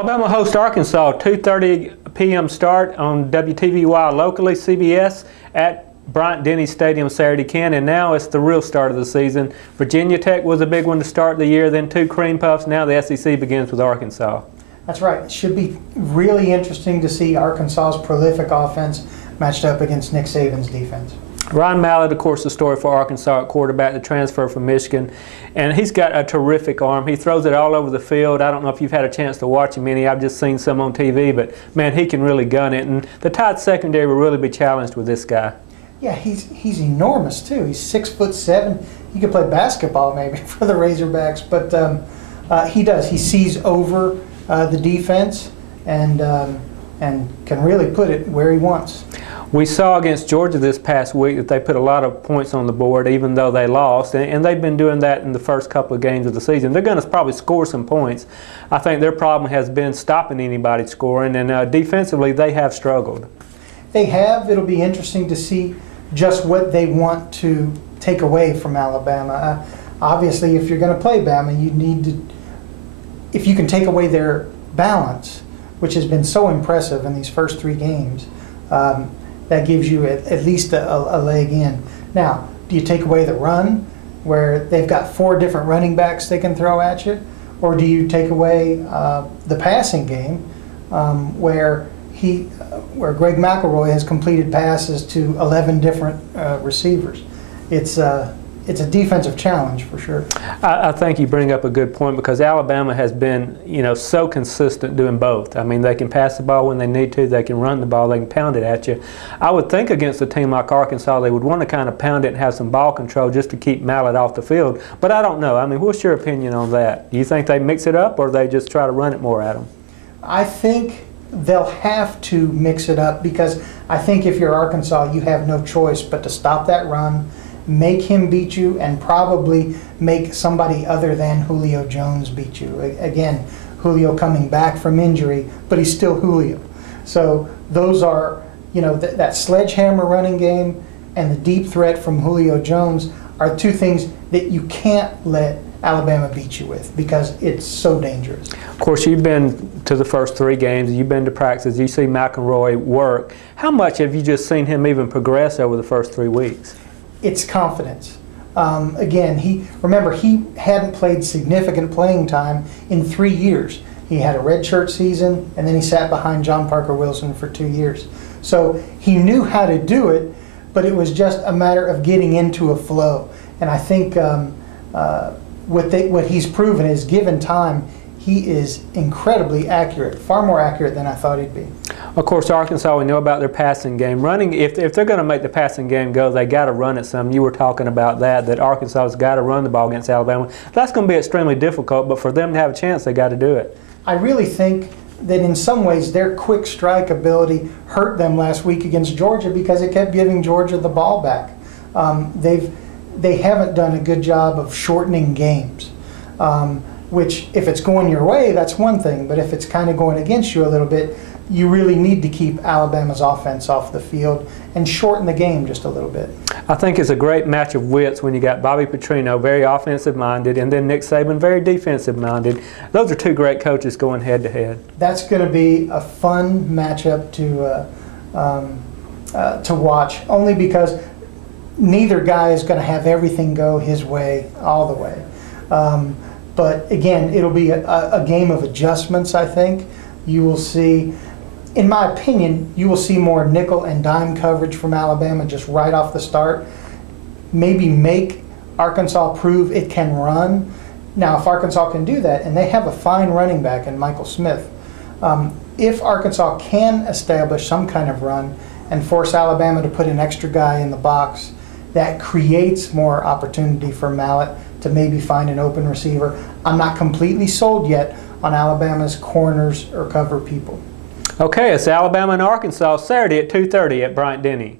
Alabama hosts Arkansas, 2:30 p.m. start on WTVY locally, CBS at Bryant-Denny Stadium Saturday, Ken, and now it's the real start of the season. Virginia Tech was a big one to start the year, then two cream puffs. Now the SEC begins with Arkansas. That's right. It should be really interesting to see Arkansas's prolific offense matched up against Nick Saban's defense. Ryan Mallett, of course, the story for Arkansas at quarterback, the transfer from Michigan, and he's got a terrific arm. He throws it all over the field. I don't know if you've had a chance to watch him any. I've just seen some on TV, but man, he can really gun it. And the Tide secondary will really be challenged with this guy. Yeah, he's enormous too. He's 6'7". He could play basketball maybe for the Razorbacks, but he does. He sees over the defense and can really put it where he wants. We saw against Georgia this past week that they put a lot of points on the board even though they lost, and they've been doing that in the first couple of games of the season. They're going to probably score some points. I think their problem has been stopping anybody scoring, and defensively they have struggled. They have. It'll be interesting to see just what they want to take away from Alabama. Obviously, if you're going to play Bama, you need to, if you can take away their balance, which has been so impressive in these first three games, that gives you at least a leg in. Now, do you take away the run, where they've got 4 different running backs they can throw at you? Or do you take away the passing game, where Greg McElroy has completed passes to 11 different receivers? It's a defensive challenge for sure. I think you bring up a good point, because Alabama has been, so consistent doing both. I mean, they can pass the ball when they need to, they can run the ball, they can pound it at you. I would think against a team like Arkansas, they would want to kind of pound it and have some ball control just to keep Mallett off the field. But I don't know. I mean, what's your opinion on that? Do you think they mix it up, or they just try to run it more at them? I think they'll have to mix it up, because I think if you're Arkansas, you have no choice but to stop that run, make him beat you, and probably make somebody other than Julio Jones beat you. Again, Julio coming back from injury, but he's still Julio. So those are, that sledgehammer running game and the deep threat from Julio Jones are two things that you can't let Alabama beat you with, because it's so dangerous. Of course, you've been to the first 3 games, you've been to practice, you see McElroy work. How much have you just seen him even progress over the first 3 weeks? It's confidence. Again, remember, he hadn't played significant playing time in 3 years. He had a redshirt season, and then he sat behind John Parker Wilson for 2 years. So he knew how to do it, but it was just a matter of getting into a flow. And I think what he's proven is, given time, he is incredibly accurate, far more accurate than I thought he'd be. Of course, Arkansas, we know about their passing game. Running, if they're going to make the passing game go, they got to run it some. You were talking about that Arkansas has got to run the ball against Alabama. That's going to be extremely difficult, but for them to have a chance, they got to do it. I really think that in some ways their quick strike ability hurt them last week against Georgia, because it kept giving Georgia the ball back. They haven't done a good job of shortening games, which, if it's going your way, that's one thing, but if it's kind of going against you a little bit, you really need to keep Alabama's offense off the field and shorten the game just a little bit. I think it's a great match of wits when you got Bobby Petrino, very offensive-minded, and then Nick Saban, very defensive-minded. Those are 2 great coaches going head-to-head. That's going to be a fun matchup to watch, only because neither guy is going to have everything go his way all the way. But again, it'll be a game of adjustments, I think. You will see, in my opinion, you will see more nickel and dime coverage from Alabama just right off the start. Maybe make Arkansas prove it can run. Now, if Arkansas can do that, and they have a fine running back in Michael Smith, if Arkansas can establish some kind of run and force Alabama to put an extra guy in the box, that creates more opportunity for Mallett to maybe find an open receiver. I'm not completely sold yet on Alabama's corners or cover people. Okay, it's Alabama and Arkansas Saturday at 2:30 at Bryant-Denny.